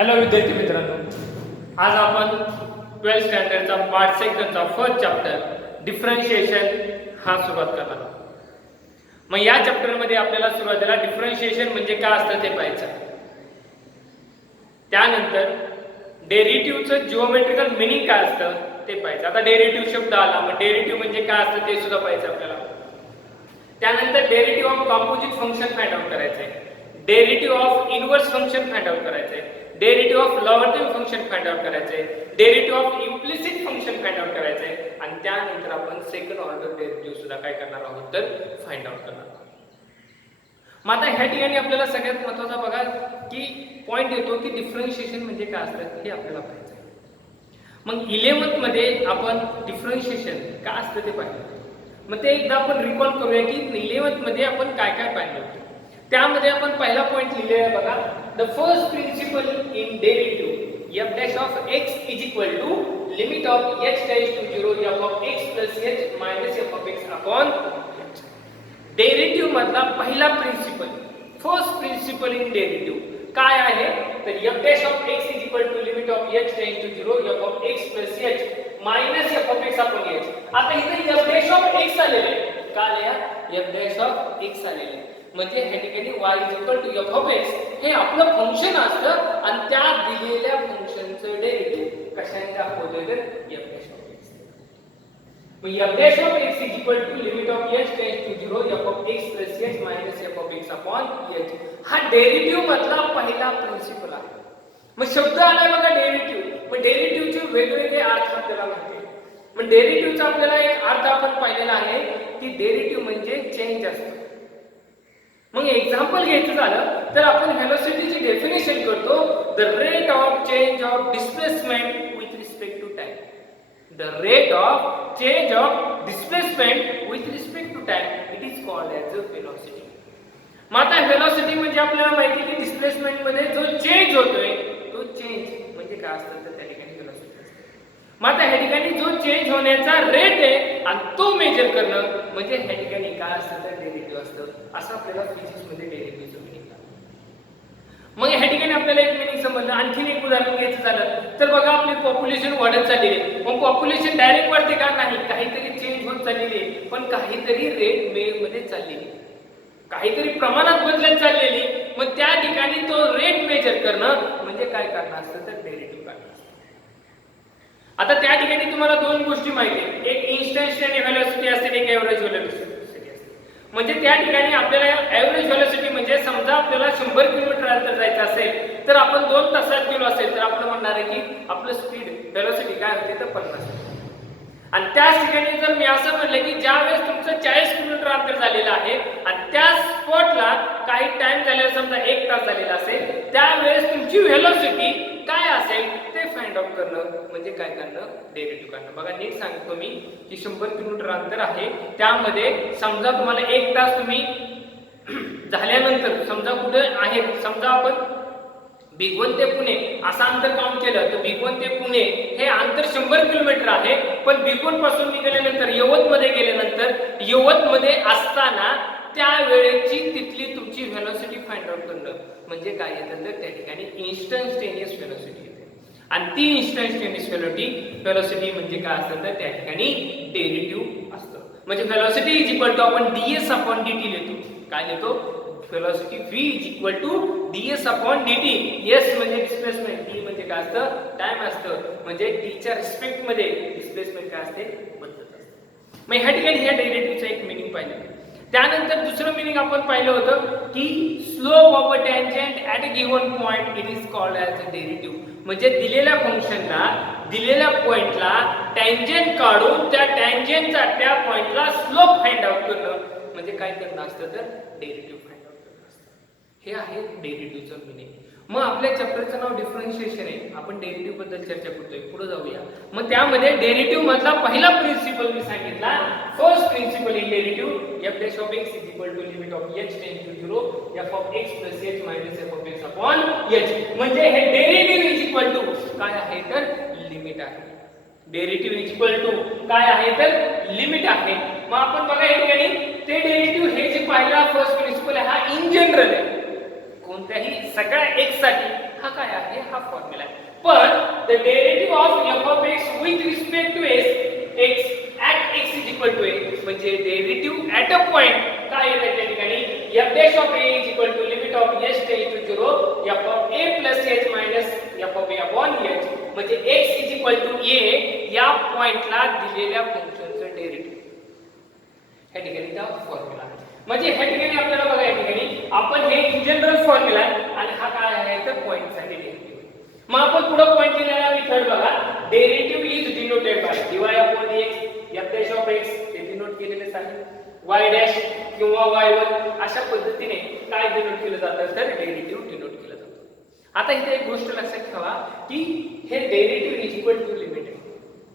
Hello विद्यार्थी मित्रांनो, आज आपण 12th स्टँडर्डचा पार्ट सेकंडचा फर्स्ट चॅप्टर डिफरन्शिएशन हा सुरुवात करणार आहोत। मग या चॅप्टरमध्ये आपल्याला सुरुवातीला डिफरन्शिएशन म्हणजे काय असतं ते पाहायचं, त्यानंतर डेरिव्हेटिव्हचं जिओमेट्रिकल मिनिंग काय असतं ते पाहायचं। आता डेरिव्हेटिव्ह शब्द आला, मग डेरिव्हेटिव्ह म्हणजे काय असतं ते सुद्धा पाहायचं आपल्याला। त्यानंतर derivative of composite function find out करायचंय, derivative of inverse function find out करायचंय, derivative of logarithm function find out करायचंय, derivative of implicit function find out करायचंय आणि त्यानंतर आपण सेकंड ऑर्डर डेरिव्हेटिव्ह सुद्धा काय करणार आहोत तर फाइंड आउट करणार आहोत। मग आता ह्या ठिकाणी आपल्याला सगळ्यात महत्त्वाचा बघा की पॉइंट येतो की डिफरन्शिएशन म्हणजे काय असतं हे आपल्याला पाहायचं आहे। मग 11th मध्ये आपण डिफरन्शिएशन काय असतं ते पाहिलं, मग ते एकदा आपण रिकॉल करूया की 11th मध्ये आपण काय काय पाहिलं होतं। त्यामध्ये आपण पहिला पॉइंट लिहिलेला आहे बघा, the first principle in derivative f dash of x is equal to limit of h tends to 0 f of x plus h minus f of x upon derivative मधला पहिला principle, first principle in derivative काय आहे तर f dash of x is equal to limit of h tends to 0 f of x plus h minus f of x upon h। आता इथे f dash of x आलेले आहे, काय आले f dash of x आलेले आहे, म्हणजे ह्या ठिकाणी y is equal to f of x हे आपलं फंक्शन असतं आणि त्या दिलेल्या फंक्शनचं डेरिव्हेटिव्ह कशाने दाखवलं तर f dash of x। मग f dash of x is equal to limit of h tends to 0 f of x plus h minus f of x upon h हा डेरिव्हेटिव्ह मधला पहिला प्रिन्सिपल आहे। मग शब्द आला बघा डेरिव्हेटिव्ह, मग डेरिव्हेटिव्हचे वेगवेगळे अर्थ आपल्याला माहिती आहे। मग डेरिव्हेटिव्हचा आपल्याला एक अर्थ आपण पाहिलेला आहे की डेरिव्हेटिव्ह म्हणजे चेंज असतो। मग एक्झाम्पल घ्यायचं झालं तर आपण व्हेलोसिटीची डेफिनेशन करतो, the rate of change of displacement with respect to time, the rate of change of displacement with respect to time it is called as a velocity. मग आता व्हेलॉसिटी म्हणजे आपल्याला माहिती की डिस्प्लेसमेंट मध्ये जो चेंज होतोय तो चेंज म्हणजे काय असतं तर त्या ठिकाणी व्हेलॉसिटी असते। मग आता ह्या ठिकाणी जो चेंज होण्याचा रेट आहे आणि तो मेजर करणं म्हणजे ह्या ठिकाणी काय असतं तर डेरिव्हेटिव्ह असतं, असं आपल्याला फिजिक्स मध्ये डेरिव्हेटिव्हचं मिनिंग लागतं। मग ह्या ठिकाणी आपल्याला एक मिनिंग समजलं। आणखीन एक उदाहरण घ्यायचं झालं तर बघा आपली पॉप्युलेशन वाढत चाललेली आहे, मग पॉप्युलेशन डायरेक्ट वाढते का नाही, काहीतरी चेंज होत चाललेली आहे, पण काहीतरी रेट मध्ये चाललेली आहे, काहीतरी प्रमाणात बदलत चाललेली, मग त्या ठिकाणी तो रेट मेजर करणं म्हणजे काय करणं असतं तर डेरिव्हेटिव्ह काढणं असतं। आता त्या ठिकाणी तुम्हाला दोन गोष्टी माहिती आहेत, एक इन्स्टंटेनियस व्हेलॉसिटी असते, एक एव्हरेज व्हेलॉसिटी असते। म्हणजे त्या ठिकाणी आपल्याला एव्हरेज व्हेलॉसिटी म्हणजे समजा आपल्याला 100 किलोमीटर अंतर जायचं असेल तर आपण 2 तासात गेलो असेल तर आपण म्हणणार आहे की आपलं स्पीड व्हेलॉसिटी काय होते तर 50 आहे। आणि त्याच ठिकाणी जर मी असं म्हटलं की ज्या वेळेस तुमचं 40 किलोमीटर अंतर झालेलं आहे आणि त्या स्पॉटला काही टाइम झालेला समजा 1 तास झालेला असेल, त्यावेळेस तुमची व्हेलॉसिटी काय असेल ते फाइंड आउट करणं म्हणजे काय करणं डेरिव्हेटिव्ह काढणं। बघा नीट सांगतो मी की 100 किलोमीटर अंतर आहे, त्यामध्ये समजा तुम्हाला 1 तास तुम्ही झाल्यानंतर समजा कुठे आहे, समजा आपण भिगवण ते पुणे असं अंतर काउंट केलं तर भिगवण ते पुणे हे अंतर 100 किलोमीटर आहे, पण भिगवण पासून निघाल्यानंतर यवत मध्ये गेल्यानंतर यवत मध्ये असताना त्या वेळेची तिथली तुमची व्हेलॉसिटी फाइंड आउट करणं म्हणजे काय येतं तर त्या ठिकाणी इन्स्टंटेनियस व्हेलॉसिटी येते। आणि ती इन्स्टंटेनियस व्हेलॉसिटी म्हणजे काय असतं तर त्या ठिकाणी डेरिव्हेटिव्ह असतं। म्हणजे व्हेलॉसिटी इज इक्वल टू आपण ds अपॉन dt लिहितो, काय लिहितो velocity v is equal to ds upon dt। s म्हणजे डिस्प्लेसमेंट, d म्हणजे काय असतं टाइम असतं, म्हणजे t च्या रिस्पेक्ट मध्ये डिस्प्लेसमेंट काय असते बदलत असते। मग ह्या ठिकाणी ह्या डेरिव्हेटिव्हचं एक मीनिंग पाहिलं। त्यानंतर दुसरं मीनिंग आपण पाहिलं होतं की slope of a tangent at a given point it is called as a derivative. म्हणजे दिलेल्या फंक्शनला दिलेल्या पॉइंटला टँजेंट काढून त्या टँजेंटचा त्या पॉइंटला स्लोप फाइंड आउट करणं म्हणजे काय करणं असतं तर डेरिव्हेटिव्ह फाइंड आउट करणं असतं। हे आहे डेरिव्हेटिव्हचं मीनिंग। मग आपल्या चॅप्टरचं नाव डिफरन्शिएशन आहे, आपण डेरिव्हेटिव्ह बद्दल चर्चा करतोय, पुढे जाऊया। मग त्यामध्ये डेरिव्हेटिव्ह मधला पहिला प्रिन्सिपल मी सांगितला, first principle in derivative f dash of x is equal to limit of h tends to 0 f of x plus h minus f of x upon h। म्हणजे हे डेरिव्हेटिव्ह इज इक्वल टू काय आहे तर limit आहे, derivative is equal to काय आहे तर limit आहे। मग आपण बघा या ठिकाणी ते डेरिव्हेटिव्ह हे जे पहिला फर्स्ट प्रिन्सिपल आहे हा इन जनरल आहे, कोणत्याही सगळ्या x साठी हा काय आहे, हा फॉर्म्युला आहे. पण the derivative of f of x with respect to x at x is equal to a म्हणजे डेरिव्हेटिव्ह ॲट अ पॉइंट काय येते त्या ठिकाणी f dash of a is equal to limit of s tends to 0 f of a plus h minus f of a upon h म्हणजे x is equal to a या पॉइंटला दिलेल्या फंक्शनचं derivative ह्या ठिकाणी हा फॉर्म्युला आहे. म्हणजे ह्या ठिकाणी आपल्याला बघा या ठिकाणी आपण हे इन जनरल फॉर्म्युला आहे आणि हा काय आहे तर पॉइंटसाठी डेरिव्हेटिव्ह. मग आपण पुढे पॉइंट लिहिलेला मेथड बघा derivative is denoted by dy upon dx f dash of x ते डिनोट केलेलेच आहे y dash किंवा y1 अशा पद्धतीने काय डिनोट केलं जातं तर डेरिव्हेटिव्ह डिनोट केलं जातं. आता इथे एक गोष्ट लक्षात ठेवा की हे derivative is equal to limit आहे.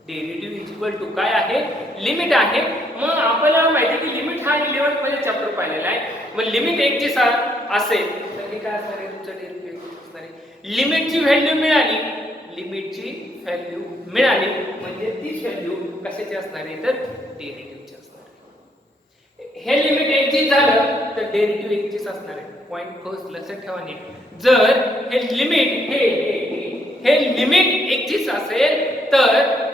डेरिव्हेटिव्ह इज इक्वल टू काय आहे लिमिट आहे. मग आपल्याला माहिती आहे की लिमिट हा 11th मध्ये चॅप्टर पाहिलेला आहे. मग लिमिट एक जी असेल तर हे काय असणार आहे तुमचं डेरिव्हेटिव्ह असणार आहे. लिमिटची व्हॅल्यू मिळाली म्हणजे ती व्हॅल्यू कशाची असणार आहे तर डेरिव्हेटिव्हची असणार आहे. हे लिमिट एक्झिस्ट झालं तर डेरिव्हेटिव्ह एक्झिस्ट असणार आहे. पॉइंट फर्स्ट लक्षात ठेवा नीट. जर हे लिमिट हे लिमिट एक्झिस्ट असेल तर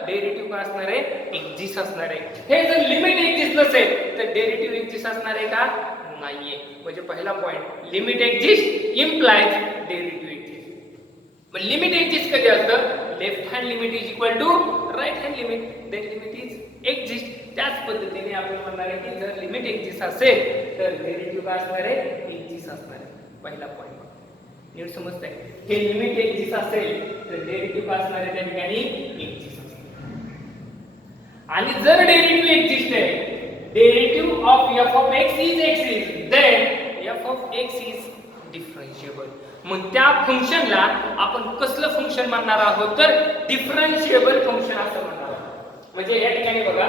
डेरिव्हेटिव्ह काय असणार आहे एक्झिस्ट असणार आहे. हे जर लिमिट एक्झिस्ट नसेल तर डेरिव्हेटिव्ह एक्झिस्ट असणार आहे का नाहीये. म्हणजे पहिला point limit exist implies derivative exist. मग लिमिट एक्झिस्ट कधी असतं left hand limit is equal to right hand limit then limit is exist. त्याच पद्धतीने आपण म्हणणार आहे की जर लिमिट एक्झिस्ट असेल तर डेरिव्हेटिव्ह काय असणार आहे एक्झिस्ट असणार आहे. पहिला पॉइंट नीट समजताय. हे लिमिट एक्झिस्ट असेल तर डेरिव्हेटिव्ह काय असणार आहे त्या ठिकाणी एक्झिस्ट असणार. आणि जर डेरिव्हेटिव्ह एक्झिस्ट आहे derivative of f of x is exist then f of x is differentiable. मग त्या फंक्शनला आपण कसलं फंक्शन म्हणणार आहोत तर डिफरन्शिएबल फंक्शन असं म्हणणार आहोत. म्हणजे या ठिकाणी बघा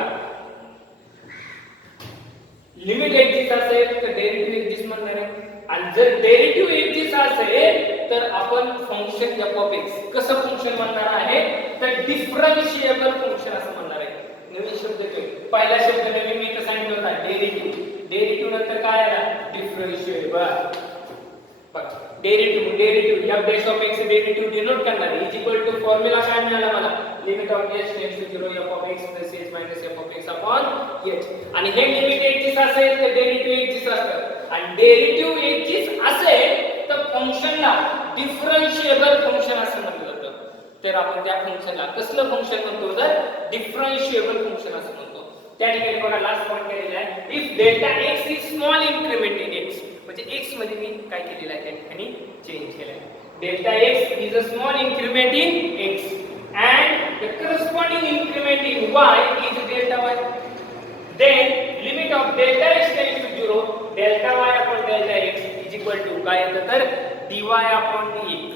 लिमिट एक्झिस्ट असेल तर डेरिव्हेटिव्ह एक्झिस्ट म्हणणार आहे. आणि जर डेरिव्हेटिव्ह एक्झिस्ट असेल तर आपण फंक्शन f of x कसं फंक्शन म्हणणार आहे तर डिफरन्शिएबल फंक्शन असं म्हणणार आहे. नवीन शब्द येतोय. पहिला शब्द नवीन मी इथं सांगितलं होता डेरिव्हेटिव्ह नंतर काय आला डिफरन्शिएबल. बघा derivative f dash of x derivative denote करणार इज इक्वल टू फॉर्म्युला काय मिळाला मला limit of s tends to 0 f of x plus h minus f of x upon h. आणि हे लिमिट एक्झिस्ट असेल तर डेरिव्हेटिव्ह एक्झिस्ट असतं आणि डेरिव्हेटिव्ह एक्झिस्ट असेल तर फंक्शनला डिफरन्शिएबल फंक्शन असं म्हटलं जातं. तर आपण त्या फंक्शनला कसलं फंक्शन म्हणतो तर डिफरन्शिएबल फंक्शन असं म्हणतो. त्या ठिकाणी बघा लास्ट पॉइंट केलेला आहे if delta x is small increment in x म्हणजे x मध्ये मी काय केलेलं आहे त्या ठिकाणी चेंज केलं आहे. Delta x is a small increment in x and the corresponding increment in y is delta y. Then limit of delta x tends to 0 delta y upon delta x is equal to काय येतं तर dy upon dx.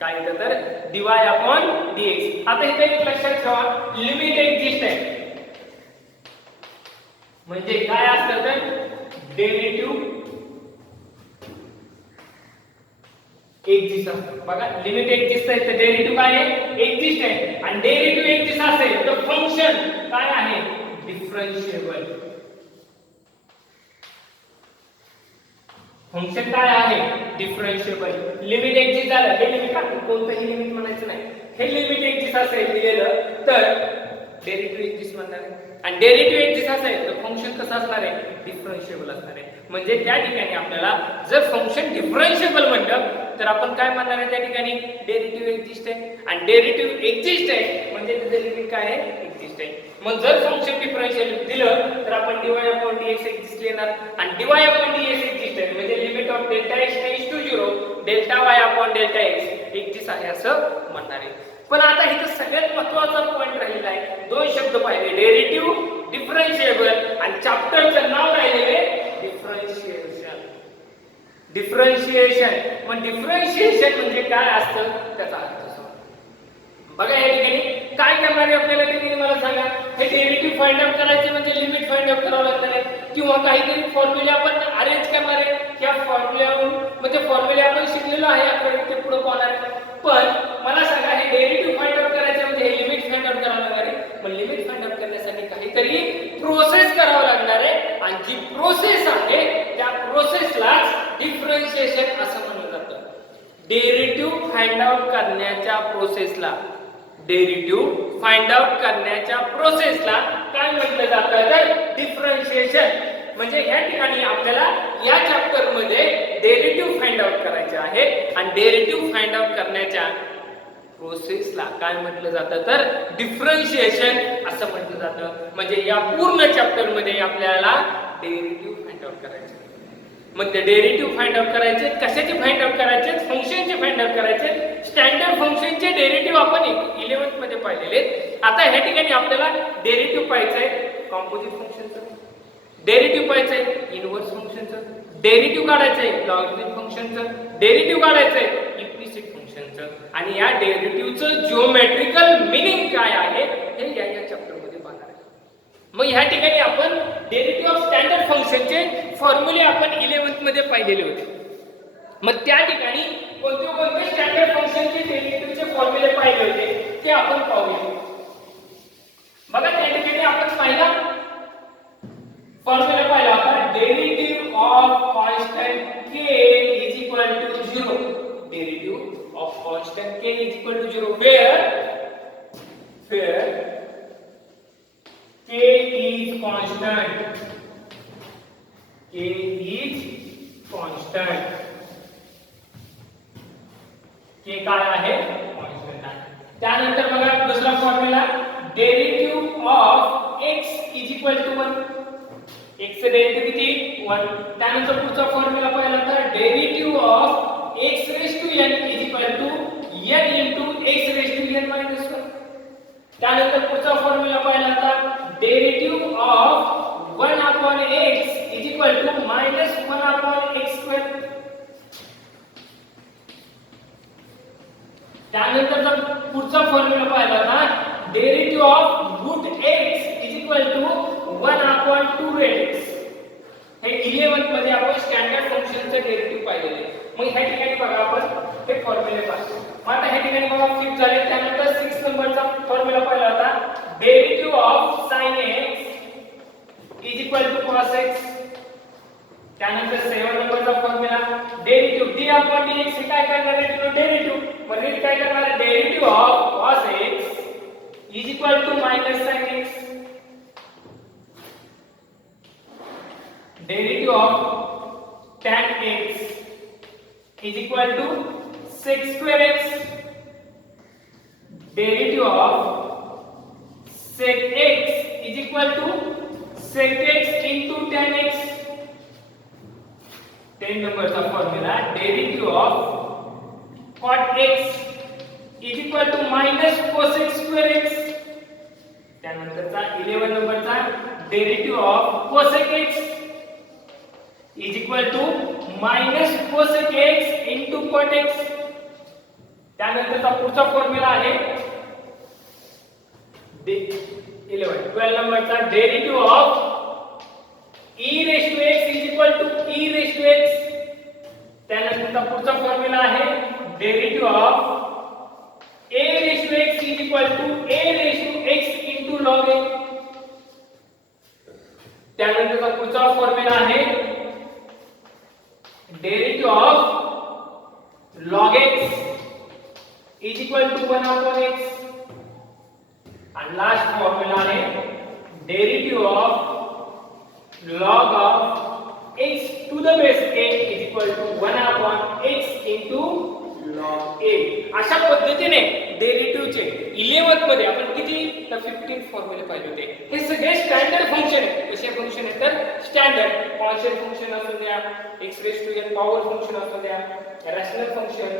काय येतं तर dy upon dx. आता इथे एक लक्षात ठेवा लिमिट एक्झिस्ट आहे म्हणजे काय असतं तर डेरिव्हेटिव्ह एक्झिस्ट असतं. बघा लिमिट एक्झिस्ट आहे तर डेरिव्हेटिव्ह काय आहे एक्झिस्ट आहे आणि डेरिव्हेटिव्ह एक्झिस्ट असेल तर फंक्शन काय आहे डिफरन्शिएबल. फंक्शन काय आहे डिफरन्शिएबल. लिमिट एक्झिस्ट झालं हे लिमिट आपण कोणतंही लिमिट म्हणायचं नाही. हे लिमिट एक्झिस्ट असेल दिलेलं तर डेरिव्हेटिव्ह एक्झिस्ट म्हणणार आहे आणि डेरिव्हेटिव्ह एक्झिस्ट असेल तर फंक्शन कसं असणार आहे डिफरन्शिएबल असणार आहे. म्हणजे त्या ठिकाणी आपल्याला जर फंक्शन डिफरन्शिएबल म्हटलं तर आपण काय म्हणणार आहे त्या ठिकाणी डेरिव्हेटिव्ह एक्झिस्ट आहे आणि डेरिव्हेटिव्ह एक्झिस्ट आहे म्हणजे त्याचं लिमिट काय आहे एक्झिस्ट आहे. मग जर फंक्शन डिफरन्शिएबल दिलं तर आपण dy upon dx एक्झिस्ट लिहिणार आणि dy upon dx एक्झिस्ट आहे म्हणजे limit of delta x tends to 0 delta y upon delta x exist आहे असं म्हणणार आहे. पण आता इथं सगळ्यात महत्त्वाचा पॉइंट राहिलेला आहे. दोन शब्द पाहिले डेरिव्हेटिव्ह डिफरन्शिएबल आणि चॅप्टरचं नाव राहिलेले डिफरन्शिएशन. मग डिफरन्शिएशन म्हणजे काय असतं त्याचा अर्थ बघा. या ठिकाणी काय करणार आहे आपल्याला ते मला सांगा. हे डेरिव्हेटिव्ह फाइंड आउट करायचे म्हणजे लिमिट फाइंड आउट करावं लागणार आहे किंवा काहीतरी फॉर्म्युले आपण अरेंज करणार आहे. या फॉर्म्युल्यावरून म्हणजे फॉर्म्युले आपण शिकलेलो आहे आपण ते पुढे पाहणार आहे. पण मला सांगा हे डेरिव्हेटिव्ह फाइंड आउट करायचं म्हणजे हे लिमिट फाइंड आउट करावं लागणार आहे. पण लिमिट फाइंड आउट करण्यासाठी काहीतरी प्रोसेस करावं लागणार आहे आणि जी प्रोसेस आहे त्या प्रोसेसलाच डिफरन्शिएशन असं म्हणलं जातं. डेरिव्हेटिव्ह फाइंड आउट करण्याच्या प्रोसेसला काय म्हटलं जातं तर डिफरन्शिएशन. म्हणजे या ठिकाणी आपल्याला या चॅप्टर मध्ये डेरिव्हेटिव्ह फाइंड आउट करायचे आहे आणि डेरिव्हेटिव्ह फाइंड आउट करण्याच्या प्रोसेसला काय म्हटलं जातं तर डिफरन्शिएशन असं म्हटलं जातं. म्हणजे या पूर्ण चॅप्टर मध्ये आपल्याला डेरिव्हेटिव्ह फाइंड आउट करायचे. मग ते डेरिव्हेटिव्ह फाइंड आउट करायचे, कशाचे फाइंड आउट करायचे, फंक्शनचे फाइंड आउट करायचे. स्टँडर्ड फंक्शनचे डेरिव्हेटिव्ह आपण 11th मध्ये पाहिलेले. आता ह्या ठिकाणी आपल्याला डेरिव्हेटिव्ह पाहायचं आहे कॉम्पोजिट फंक्शनचं, डेरिव्हेटिव्ह पाहायचं आहे इनव्हर्स फंक्शनचं, डेरिव्हेटिव्ह काढायचं आहे लॉगरिथमिक फंक्शनचं, डेरिव्हेटिव्ह काढायचं आहे इम्प्लिसिट फंक्शनचं. आणि या डेरिव्हेटिव्हचं जिओमेट्रिकल मीनिंग काय आहे हे या चॅप्टर मध्ये पाहणार आहे. मग ह्या ठिकाणी आपण डेरिव्हेटिव्ह ऑफ स्टँडर्ड फंक्शनचे फॉर्म्युले आपण 11th मध्ये पाहिलेले होते. मग त्या ठिकाणी कोणते स्टँडर्ड फंक्शनचे डेरिव्हेटिव्हचे फॉर्म्युले पाहिले होते ते आपण पाहूया. बघा त्या ठिकाणी आपण पहिला फॉर्म्युला पाहिला होता derivative of constant k is equal to 0. Derivative of constant k is equal to 0 where k is constant. k is constant. k काय आहे कॉन्स्टंट आहे. त्यानंतर बघा दुसरा formula derivative of x is equal to 1. x चे derivative किती 1. त्यानंतर पुढचा फॉर्म्युला पाहिला तर derivative of x raise to n is equal to n into x raise to n minus 1. त्यानंतर पुढचा फॉर्म्युला पाहिला तर derivative of 1 upon x is equal to minus 1 upon x square. त्यानंतर पुढचा फॉर्म्युला पाहिला ना derivative of root x is equal to 1 upon 2 root x. हे 11th मध्ये आपण स्टँडर्ड फंक्शनचे डेरिव्हेटिव्ह पाहिलेले. मग ह्या ठिकाणी बघा आपण हे फॉर्म्युले पाहतो. मग आता ह्या ठिकाणी बघा फिक्स झाले. त्यानंतर 6 नंबरचा फॉर्म्युला पाहिला होता derivative of sin x is equal to cos x. त्यानंतर 7 नंबरचा formula derivative d upon dx हे काय करणार आहे डेरिव्हेटिव्ह. म्हणजे काय करणार आहे derivative of cos x is equal to minus sin x. Derivative of tan x is equal to sec square x. Derivative of sec x is equal to sec x into tan x. 10 नंबरचा formula derivative of cot x is equal to minus cosec square x. त्यानंतरचा 11 नंबरचा derivative of cosec x is equal to minus cosec x into cot x. त्यानंतरचा पुढचा formula आहे 12 नंबरचा derivative of e raised to x is equal to e raised to x. त्यानंतरचा पुढचा formula आहे derivative of a raised to x is equal to a raised to x into log x. त्यानंतरचा पुढचा formula आहे derivative of log x is equal to 1 upon x. आणि last formula आहे derivative of log of x to the base a is equal to 1 upon x into log a. अशा पद्धतीने डेरिव्हेटिव्हचे 11th मध्ये आपण किती तर 15 फॉर्म्युले पाहिले होते. हे सगळे स्टँडर्ड फंक्शन आहेत. कसे फंक्शन आहेत तर स्टँडर्ड कॉन्स्टंट फंक्शन असू द्या, x raise to n power function असू द्या, rational function,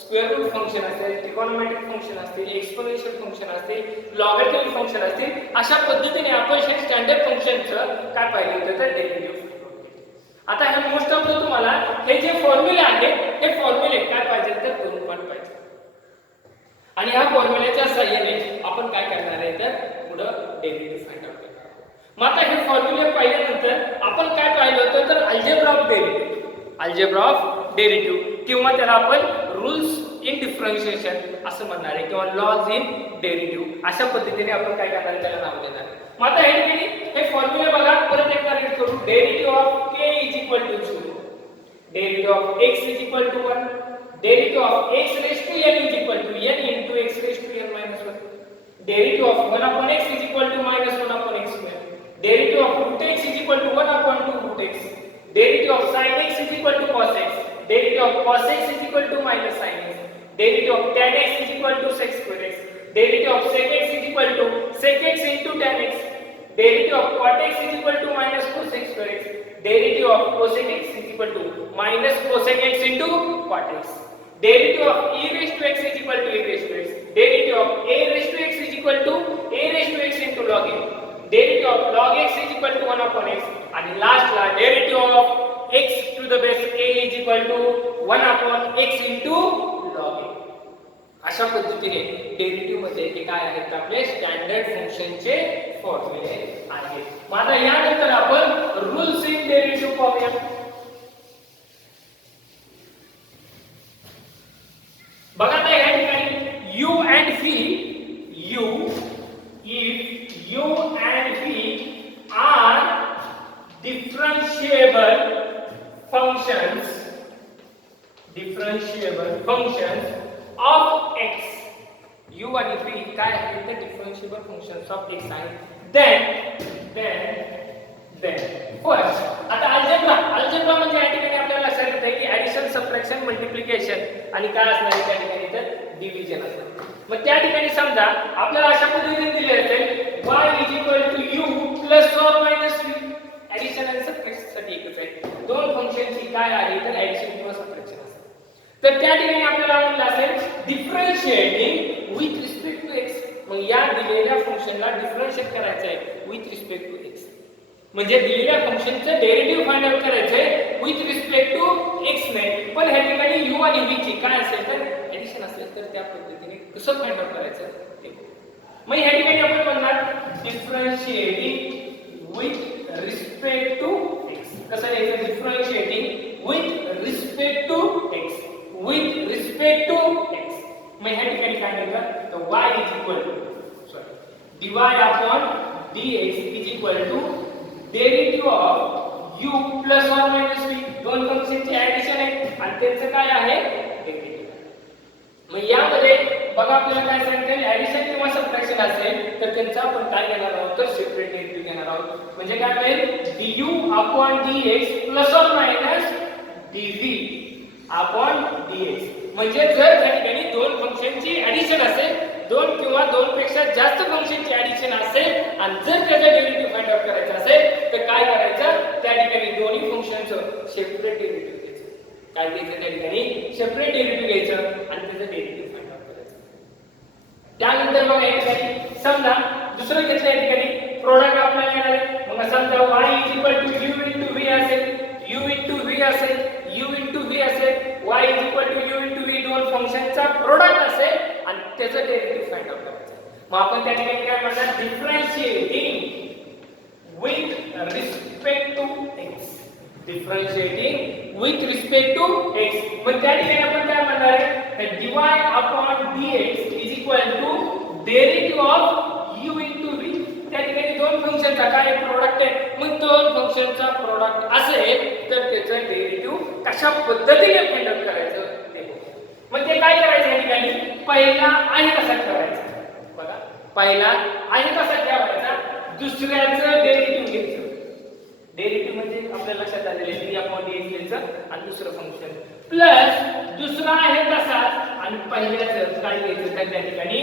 square root function असेल, ट्रिगोनोमेट्रिक फंक्शन असतील, एक्सपोनेन्शियल फंक्शन असतील, लॉगॅरिथमिक फंक्शन असतील. अशा पद्धतीने आपण स्टँडर्ड फंक्शनचं काय पाहिलं होतं तर डेरिव्हेटिव्ह. आता हे मोस्ट ऑफ तुम्हाला हे जे फॉर्म्युले आहेत हे फॉर्म्युले काय पाहिजे तर दोन पार्ट पाहिजे. आणि ह्या फॉर्म्युल्याच्या सहाय्याने आपण काय करणार आहे तर पुढे डेरिव्हेटिव्ह फाइंड आउट करणार. मग आता हे फॉर्म्युले पाहिल्यानंतर आपण काय पाहिलं होतं तर algebra of derivative. Algebra of derivative किंवा त्याला आपण रूल्स इन डिफरन्शिएशन असं म्हणणार आहे किंवा लॉज इन डेरिव्हेटिव्ह. अशा पद्धतीने आपण काय करणार त्याला नाव देणार. मग आता हे फॉर्म्युला बघा परत एकदा रीड करू. Derivative of k is equal to 0, derivative of x is equal to 1, Derivative of x raised to n is equal to n into x raised to n minus 1. Derivative of 1 upon x is equal to minus 1 upon x square. Derivative of root x is equal to 1 upon 2 root x. Derivative of sin x is equal to cos x. Derivative of cos x is equal to minus sin x. Derivative of tan x is equal to sec square x. Derivative of sec x is equal to sec x into tan x. Derivative of cot x is equal to minus cosec square x. Derivative of cosec x is equal to minus cosec x into cot x. Derivative of e raised to x is equal to e raised to x. Derivative of a raised to x is equal to a raised to x into log x. Derivative of log x is equal to 1 upon x. And last la derivative of x to the base a is equal to 1 upon x into log x. अशा पद्धतीने derivative मध्ये हे काय आहेत आपले standard फंक्शनचे फॉर्म्युले आहेत. मग आता यानंतर आपण रूल्स इन डेरिव्हेटिव्ह पाहूया. बघा आता या ठिकाणी u and v, u if u and v are differentiable functions of x, u आणि v काय आहेत ते डिफरन्शिएबल फंक्शन्स ऑफ x आहेत. then first आता अल्जेब्रा म्हणजे या ठिकाणी आपल्याला लक्षात येतं की ऍडिशन, सबट्रॅक्शन, मल्टिप्लिकेशन आणि काय असणार आहे त्या ठिकाणी तर डिव्हिजन असणार. मग त्या ठिकाणी समजा आपल्याला अशा पद्धतीने दिले असेल y u plus or minus v. Addition आणि सबट्रॅक्शन साठी एकच आहे. दोन फंक्शनची काय आहे तर ऍडिशन किंवा सबट्रॅक्शन असेल. तर त्या ठिकाणी आपल्याला म्हणलं असेल differentiating with respect to x. मग या दिलेल्या फंक्शनला डिफरन्शिएट करायचं आहे विथ रिस्पेक्ट टू x. म्हणजे दिलेल्या फंक्शनचं डेरिव्हेटिव्ह फाइंड आउट करायचं आहे विथ रिस्पेक्ट टू x ने. पण ह्या ठिकाणी u आणि v ची काय असेल तर ऍडिशन असेल तर त्या पद्धतीने कसं फाइंड आउट करायचं ते. मग ह्या ठिकाणी आपण म्हणणार differentiating with respect to x. कसं लिहायचं differentiating with respect to x. with respect to x. मग ह्या ठिकाणी काय मिळतं तर y is equal to dy upon dx is equal to derivative of u plus or minus v. दोन फंक्शनची ऍडिशन आहे आणि त्यांचं काय आहे डेरिव्हेटिव्ह. मग यामध्ये बघा आपल्याला काय सांगितलं ऍडिशन किंवा सबट्रॅक्शन असेल तर त्यांचा आपण काय घेणार आहोत तर सेपरेट डेरिव्हेटिव्ह घेणार आहोत. म्हणजे काय मिळेल du upon dx plus or minus dv upon dx. म्हणजे जर त्या ठिकाणी दोन फंक्शनची ऍडिशन असेल, दोन किंवा दोन पेक्षा जास्त फंक्शनची ऍडिशन असेल आणि जर त्याचा डेरिव्हेटिव्ह फाइंड आउट करायचा असेल तर काय करायचं त्या ठिकाणी दोन्ही फंक्शनचं सेपरेट डेरिव्हेटिव्ह घ्यायचं. काय घ्यायचं त्या ठिकाणी सेपरेट डेरिव्हेटिव्ह घ्यायचं आणि त्याचं डेरिव्हेटिव्ह फाइंड आउट करायचं. त्यानंतर बघा या ठिकाणी समजा दुसरं घेतलं या ठिकाणी प्रोडक्ट आपल्याला येणार आहे. मग समजा y u into v असेल, u into v असेल, u into v असेल, y u into v दोन फंक्शनचा प्रोडक्ट असेल आणि त्याचं डेरिव्हेटिव्ह फाइंड आउट करायचं. मग आपण त्या ठिकाणी काय म्हणणार differentiating with respect to x. Differentiating with respect to x. मग त्या ठिकाणी आपण काय म्हणणार आहे dy upon dx is equal to derivative of u into v. त्या ठिकाणी दोन फंक्शनचा काय प्रोडक्ट आहे. मग दोन फंक्शनचा प्रोडक्ट असेल तर त्याचं डेरिव्हेटिव्ह कशा पद्धतीने फाइंड आउट करायचं ते. मग ते काय करायचं या ठिकाणी पहिला आहे कसा ठेवायचा. बघा पहिला आहे कसा ठेवायचा, दुसऱ्याचं डेरिव्हेटिव्ह घ्यायचं. डेरिव्हेटिव्ह म्हणजे आपल्या लक्षात आलेले d upon dx घ्यायचं आणि दुसरं फंक्शन प्लस दुसरा आहे तसा आणि पहिल्याचं काय घ्यायचं तर त्या ठिकाणी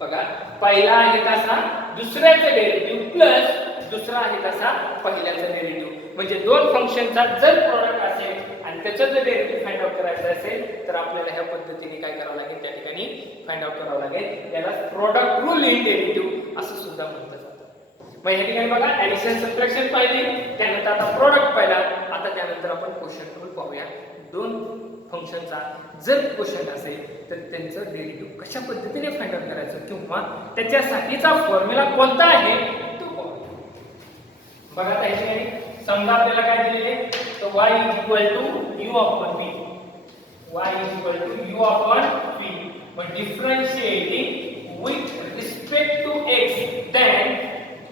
बघा पहिला आहे तसा दुसऱ्याचं डेरिव्हेटिव्ह प्लस दुसरा आहे तसा पहिल्याचं डेरिव्हेटिव्ह. म्हणजे दोन फंक्शनचा जर प्रोडक्ट असेल आणि त्याचं जर डेरिव्हेटिव्ह फाइंड आउट करायचं असेल तर आपल्याला ह्या पद्धतीने काय करावं लागेल त्या ठिकाणी फाइंड आउट करावं लागेल. याला प्रोडक्ट रूल इन डेरिव्हेटिव्ह असं सुद्धा म्हटलं जातं. मग या ठिकाणी बघा ऍडिशन, सबट्रॅक्शन पाहिली, त्यानंतर आता प्रोडक्ट पाहिला. आता त्यानंतर आपण क्वेश्चन रूल पाहूया. दोन फंक्शनचा जर क्वेश्चन असेल तर त्यांचं डेरिव्हेटिव्ह कशा पद्धतीने फाइंड आउट करायचं किंवा त्याच्यासाठीचा फॉर्म्युला कोणता आहे तो पाहूया. बघा आता इथे समजा आपल्याला काय दिलेले तर y u upon v. y u upon v. मग differentiating with respect to x then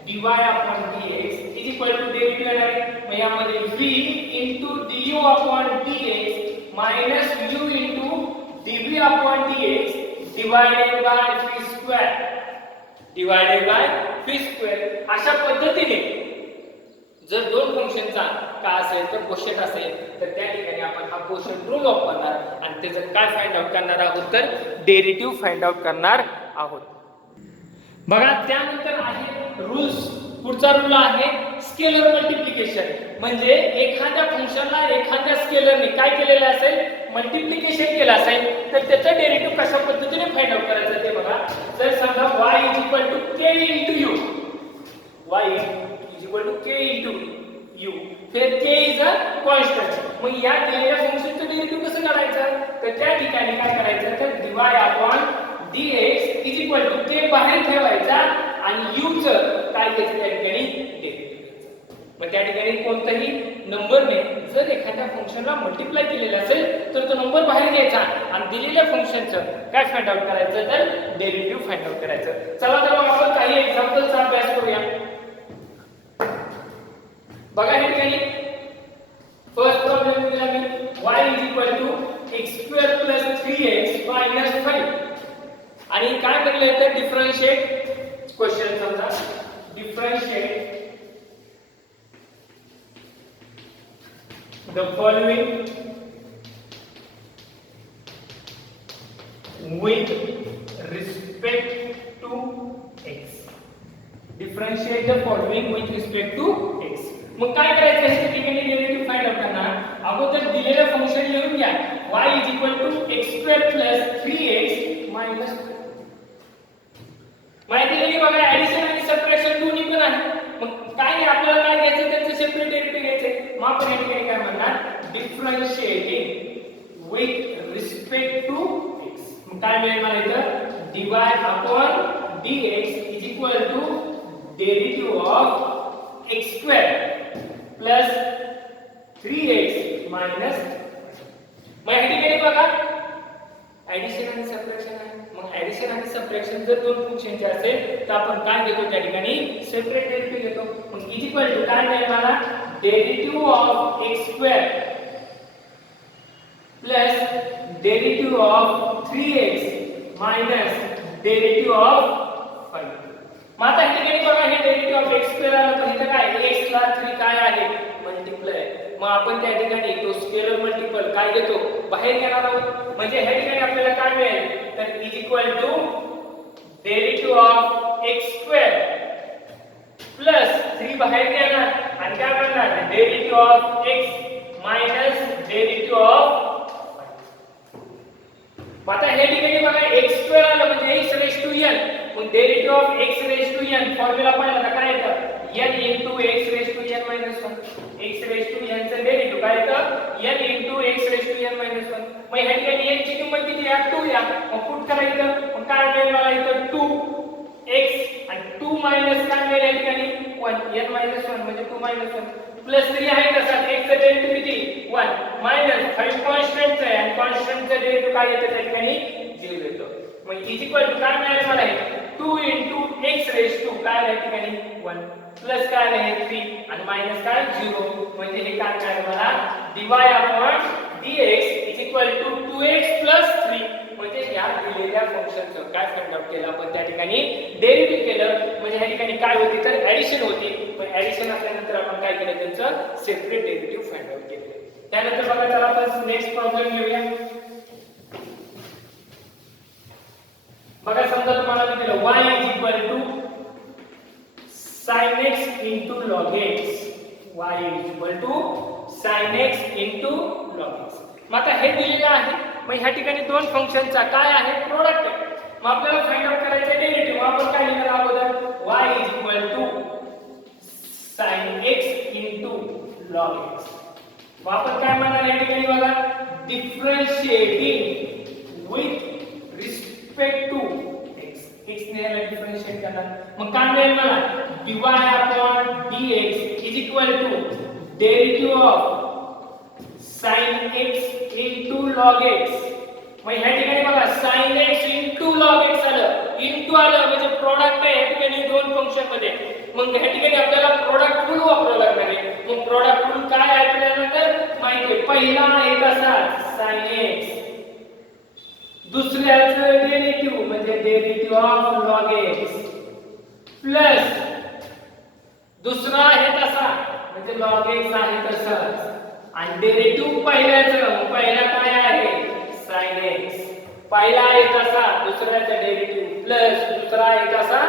dy upon dx is equal to derivative येणार आहे. मग यामध्ये v into du upon dx minus u into dv upon dx divided by v square divided by v square. अशा पद्धतीने जर दोन फंक्शनचा काय असेल तर कोशंट असेल तर त्या ठिकाणी आपण हा कोशंट रूल वापरणार आणि त्याचं काय फाइंड आउट करणार आहोत तर डेरिव्हेटिव्ह फाइंड आउट करणार आहोत. बघा त्यानंतर आहे रूल्स. पुढचा रूल आहे स्केलर मल्टिप्लिकेशन. म्हणजे एखाद्या फंक्शनला एखाद्या स्केलरने काय केलेलं असेल मल्टिप्लिकेशन केलं असेल तर त्याचं डेरिव्हेटिव्ह कशा पद्धतीने फाइंड आउट करायचं ते बघा. जर समजा y k into u y k into u फिर k इज अ कॉन्स्टंट. मग या दिलेल्या फंक्शनचं डेरिव्हेटिव्ह कसं काढायचं तर त्या ठिकाणी काय करायचं तर dy upon dx is equal to k बाहेर ठेवायचा आणि u चं काय घ्यायचं त्या ठिकाणी डेरिव्हेटिव्ह घ्यायचं. मग त्या ठिकाणी कोणताही नंबरने जर एखाद्या फंक्शनला मल्टिप्लाय केलेला असेल तर तो नंबर बाहेर घ्यायचा आणि दिलेल्या फंक्शनचं काय फाइंड आउट करायचं तर डेरिव्हेटिव्ह फाइंड आउट करायचं. चला तर मग आपण काही एक्झाम्पलचा अभ्यास करूया. बघा हे ठिकाणी फर्स्ट प्रॉब्लेम दिला मी y x² + 3x - 5 आणि काय म्हटलंय तर डिफरन्शिएट क्वेश्चन समजा differentiate the following with respect to x. differentiate the following with respect to x. मग काय करायचं आहे त्या ठिकाणी डेरिव्हेटिव्ह फाइंड आउट करणार. अगोदर दिलेलं फंक्शन लिहून घ्या y x² + 3x - 5. माहिती दिली बघा ऍडिशन आणि सबट्रॅक्शन दोन्ही पण आहे. मग काय आपल्याला काय घ्यायचं त्यांचं सेपरेट डेरिव्हेटिव्ह घ्यायचे. मग आपण या ठिकाणी काय म्हणणार differentiating with respect to x. मग काय मिळेल मला इथं dy upon dx is equal to derivative of x² + 3x minus. मग या ठिकाणी बघा ऍडिशन आणि सबट्रॅक्शन आहे. मग ऍडिशन आणि सबट्रॅक्शन जर दोन फंक्शनचे असेल तर आपण काय घेतो त्या ठिकाणी सेपरेट डेरिव्हेटिव्ह घेतो. मग इज इक्वल टू काय मिळेल मला derivative of x² + derivative of 3x minus derivative of 5. मग आता या ठिकाणी बघा हे डेरिव्हेटिव्ह ऑफ x² आलं तर इथं काय x ला 3 काय आहे मल्टिप्लाय. मग आपण त्या ठिकाणी तो स्केलर मल्टिपल काय घेतो बाहेर घेणार आहोत. म्हणजे ह्या ठिकाणी आपल्याला काय मिळेल तर is equal to derivative of x² + 3 बाहेर घेणार आणि काय करणार derivative of x minus derivative of. आता हे ठिकाणी बघा x² आलं म्हणजे x⁻n. मग डेरिव्हेटिव्ह ऑफ x⁻n फॉर्म्युला पाहिला तर काय येतं n * x⁻n - 1. x⁻n चं डेरिव्हेटिव्ह काय येतं n * x⁻n - 1. मग ह्या ठिकाणी n ची किंमत किती आहे 2 या. मग पुट करायचं मग काय मिळेल मला इथं 2x आणि 2 मायनस काय मिळेल या ठिकाणी 1 n - 1 म्हणजे 2 - 1 प्लस 3 आहे तसाच x चं डेरिव्हेटिव्ह किती 1 मायनस 5 कॉन्स्टंटचं आहे आणि कॉन्स्टंटचं डेरिव्हेटिव्ह काय येतं त्या ठिकाणी 0 येतं. मग इज इक्वल टू काय मिळेल मला 2 * x⁻² काय या ठिकाणी 1 प्लस काय आहे 3 आणि मायनस काय 0 म्हणजे हे काय मिळेल मला dy upon dx is equal to 2x + 3. म्हणजे या दिलेल्या फंक्शनचं काय फाइंड आउट केलं आपण त्या ठिकाणी डेरिव्हेटिव्ह केलं. म्हणजे या ठिकाणी काय होती तर ऍडिशन होती. पण ऍडिशन असल्यानंतर आपण काय केलं त्यांचं सेपरेट डेरिव्हेटिव्ह फाइंड आउट केले. त्यानंतर बघा चला आपण नेक्स्ट प्रॉब्लेम घेऊया. बघा समजा तुम्हाला मी दिलं y sin x into log x. y sin x into log x. मग आता हे दिलेलं आहे. मग ह्या ठिकाणी दोन फंक्शनचा काय आहे प्रोडक्ट आहे. मग आपल्याला फाइंड आउट करायचं आहे डेरिव्हेटिव्ह. आपण काय लिहिणार अगोदर y sin x into log x. मग आपण काय म्हणणार या ठिकाणी बघा differentiating with respect to x ने याला डिफरन्शिएट करणार. मग काय मिळेल मला dy upon dx is equal to derivative of sin x into log x. मग ह्या ठिकाणी बघा sin x into log x आलं into आलं म्हणजे प्रोडक्ट आहे या ठिकाणी दोन फंक्शन मध्ये. मग ह्या ठिकाणी आपल्याला प्रोडक्ट रूल वापरावा लागणार आहे. मग प्रोडक्ट रूल काय आहे आपल्याला तर माहिती आहे, पहिला आहे कसा sin x, दुसऱ्याचं डेरिव्हेटिव्ह म्हणजे derivative of log x plus दुसरा आहे तसा म्हणजे log x आहे तसाच आणि डेरिव्हेटिव्ह पहिला काय आहे sin x, पहिला आहे तसा दुसऱ्याचा डेरिव्हेटिव्ह प्लस दुसरा आहे तसा,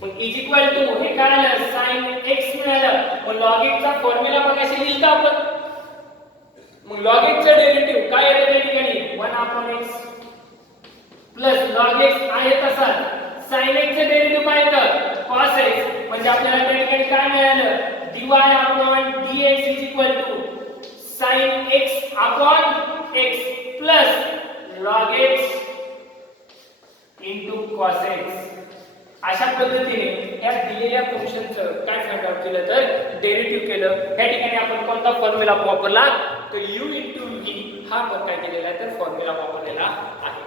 मग इज इक्वल टू हे काय आलं sin x मिळालं, मग log x चा फॉर्म्युला बघायला लिहिला आपण, मग log x चा डेरिव्हेटिव्ह काय येतं त्या ठिकाणी 1/x प्लस log x आहे तसा sin x चे डेरिव्हेटिव्ह काय येतं cos x, म्हणजे आपल्याला त्या ठिकाणी काय मिळालं dy/dx is equal to sin x/x plus log x cos x. अशा पद्धतीने या दिलेल्या फंक्शनचं काय फाइंड आउट केलं तर डेरिव्हेटिव्ह केलं, या ठिकाणी आपण कोणता फॉर्म्युला वापरला तर u * v हा आपण काय केलेला आहे तर फॉर्म्युला वापरलेला आहे.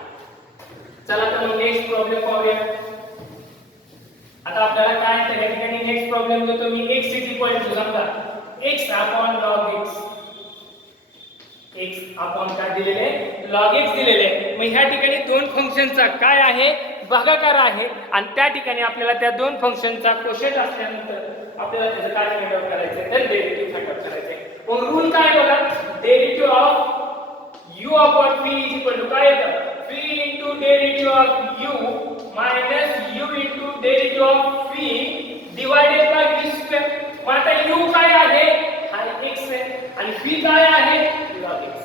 चला तर मग नेक्स्ट प्रॉब्लेम पाहूया. आता आपल्याला काय तर या ठिकाणी नेक्स्ट प्रॉब्लेम देतो मी x = समजा x/log x, x आपण काय दिलेले log x दिलेले, मग ह्या ठिकाणी दोन फंक्शनचा काय आहे भागाकार आहे आणि त्या ठिकाणी आपल्याला त्या दोन फंक्शनचा कोशंट असल्यानंतर आपल्याला त्याचं काय फाइंड आउट करायचं तर डेरिव्हेटिव्ह फाइंड आउट करायचं. मग रूल काय बघा, derivative of u/v is equal to काय येतं v into derivative of u minus u into derivative of v divided by v square. मग आता u काय आहे हा x आहे आणि v काय आहे log x.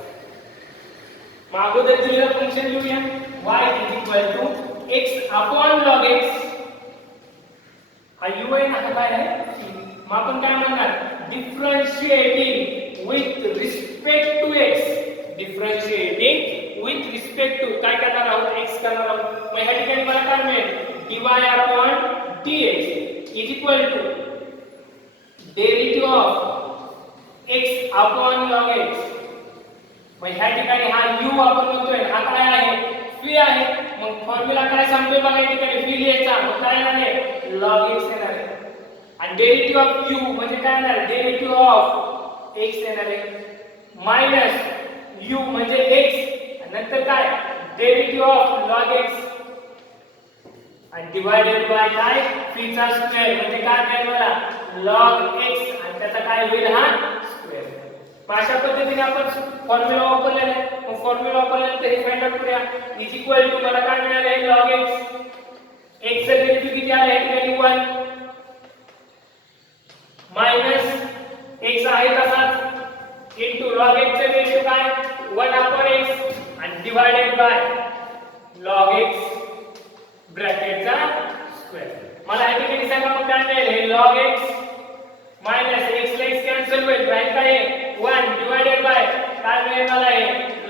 मग अगोदर दिलेलं फंक्शन लिहूया y is equal to x/log x, हा u आहे ना हा काय आहे मग आपण काय म्हणणार differentiating with respect to x, differentiating with respect to काय करणार आहोत x करणार आहोत. मग ह्या ठिकाणी मला काय मिळेल dy/dx is equal to derivative of x/log x. मग ह्या ठिकाणी हा u आपण म्हणतोय हा काय आहे v आहे, मग फॉर्म्युला काय सांगतोय बघा या ठिकाणी v लिहायचा, मग काय येणार आहे log x येणार आहे आणि डेरिव्हेटिव्ह ऑफ u म्हणजे काय येणार डेरिव्हेटिव्ह ऑफ x येणार आहे मायनस u म्हणजे x नंतर काय डेरिव्हेटिव्ह ऑफ log x आणि डिवाइडेड बाय काय v चा स्क्वेअर म्हणजे काय मिळेल मला log x आणि त्याचा काय होईल हा स्क्वेअर. अशा पद्धतीने आपण फॉर्म्युला वापरलेला आहे. मग फॉर्म्युला वापरल्यानंतर हे फाइंड आउट करूया इज इक्वल टू मला काय मिळाले आहे log x, x चे डेरिव्हेटिव्ह किती आले आहे ठिकाणी 1 मायनस x आहे तसाच इनटू log x चे डेरिव्हेटिव्ह काय 1/x आणि डिवाइडेड बाय log x ब्रॅकेटचा स्क्वेअर. मला या ठिकाणी सांगा मग काय मिळेल हे log x मायनस x ला x कॅन्सल होईल राहील काय 1 डिवाइडेड बाय काय मिळेल मला हे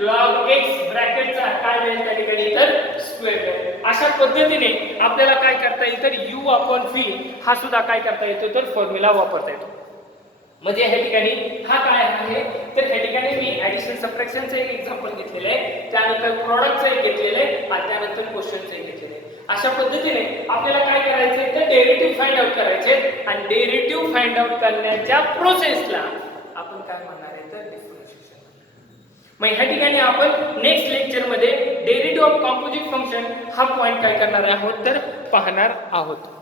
log x ब्रॅकेटचा काय मिळेल त्या ठिकाणी तर स्क्वेअर. अशा पद्धतीने आपल्याला काय करता येईल तर u/v हा सुद्धा काय करता येतो तर फॉर्म्युला वापरता येतो. म्हणजे ह्या ठिकाणी हा काय आहे तर ह्या ठिकाणी मी ऍडिशन सबट्रॅक्शनचं एक एक्झाम्पल घेतलेलं आहे, त्यानंतर प्रोडक्टचं एक घेतलेलं आहे आणि त्यानंतर क्वेश्चनचं एक घेतलेलं आहे. अशा पद्धतीने आपल्याला काय करायचंय तर डेरिव्हेटिव्ह फाइंड आउट करायचे आणि डेरिव्हेटिव्ह फाइंड आउट करण्याच्या प्रोसेसला आपण काय म्हणणार आहे तर डिफरन्शिएशन. मग ह्या ठिकाणी आपण नेक्स्ट लेक्चर मध्ये डेरिव्हेटिव्ह ऑफ कॉम्पोजिट फंक्शन हा पॉइंट काय करणार आहोत तर पाहणार आहोत.